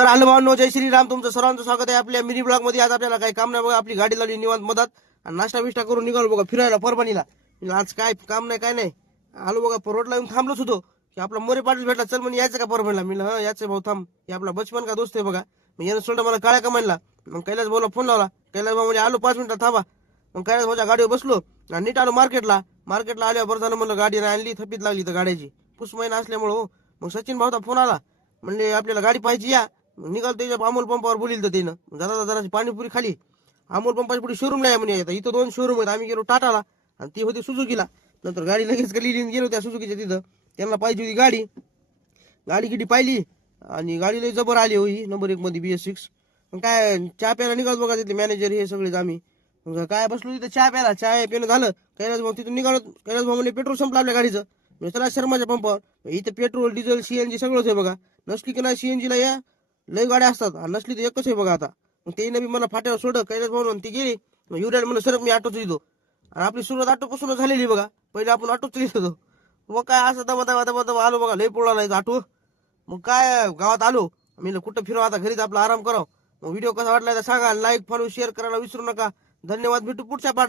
तर आलो भावनो, जय श्रीराम. तुमचं सर्वांचं स्वागत आहे आपल्या मिनी ब्लॉग मध्ये. आज आपल्याला काही काम नाही बघा, आपली गाडी लावली निवांत मधात आणि नाश्ता बिष्टा करून निघालो बघा फिरायला परभणीला. म्हणलं आज काय काम नाही काय नाही, आलो बघा रोडला येऊन थांबलोच होतो की आपला मोरे पाटील भेटला. चल म्हणे यायचं का परभणीला. मी हा यायचं भाऊ थांब, हे आपला बचपन का दोस्त आहे बघा. मग यानं सोडलं मला काळ्या कमाईला. मग कैलास भाऊला फोन लावला, कैलास भाऊ म्हणजे आलो 5 मिनिटात थांबा. मग कैलास भाऊच्या गाडीवर बसलो आणि नीट आलो मार्केटला. मार्केटला आल्यावर बरं झालं म्हणलं गाडी आणली, थपीत लागली तर गाड्याची पुस महिना असल्यामुळं हो. मग सचिन भाऊचा फोन आला, म्हणले आपल्याला गाडी पाहिजे या. निघाल त्याच्या अमोल पंपावर बोलील तर त्यानं जरा जराची पाणीपुरी खाली. अमोल पंपाची पुढे शोरूम नाही म्हणे, इथं 2 शोरूम आहेत. आम्ही गेलो टाटाला आणि ती होती सुझुकीला. नंतर गाडी लगेच लिहिली गेलो त्या सुझुकीच्या तिथं. त्यांना पाहिजे होती गाडी. गाडी किती पाहिली आणि गाडी लई जबर आली होई नंबर 1 मध्ये BS6. मग काय चहा प्यायला निघालो बघा, तिथले मॅनेजर हे सगळेच आम्ही. मग काय बसलो तिथं चहा प्यायला, चहा पिणं झालं. कैलास भाऊ तिथून निघालो. कैलास भाऊ म्हणजे पेट्रोल संपलं आपल्या गाडीचं. म्हणजे चला शर्माच्या पंपावर. इथं पेट्रोल डिझेल CNG सगळंच आहे बघा. नसली की नाही CNG ला या लय गाड्या असतात आणि नसली तर एकच आहे बघा आता. मग ते बी मला फाट्यावर सोडलं कैलास भाऊ, ती गेली. मग युरिया म्हणलं सर मी ऑटोच येतो. आणि आपली सुरुवात ऑटोपासून झालेली बघा. पहिले आपण ऑटोच येत होतो. मग काय असं दबा आलो बघा, लय पोळाला ऑटो. मग काय गावात आलो. मी कुठं फिरवा आता, घरीच आपला आराम करावं. मग व्हिडिओ कसा वाटला तर सांगा, लाईक फॉलो शेअर करायला विसरू नका. धन्यवाद, भेटू पुढच्या पार्ट.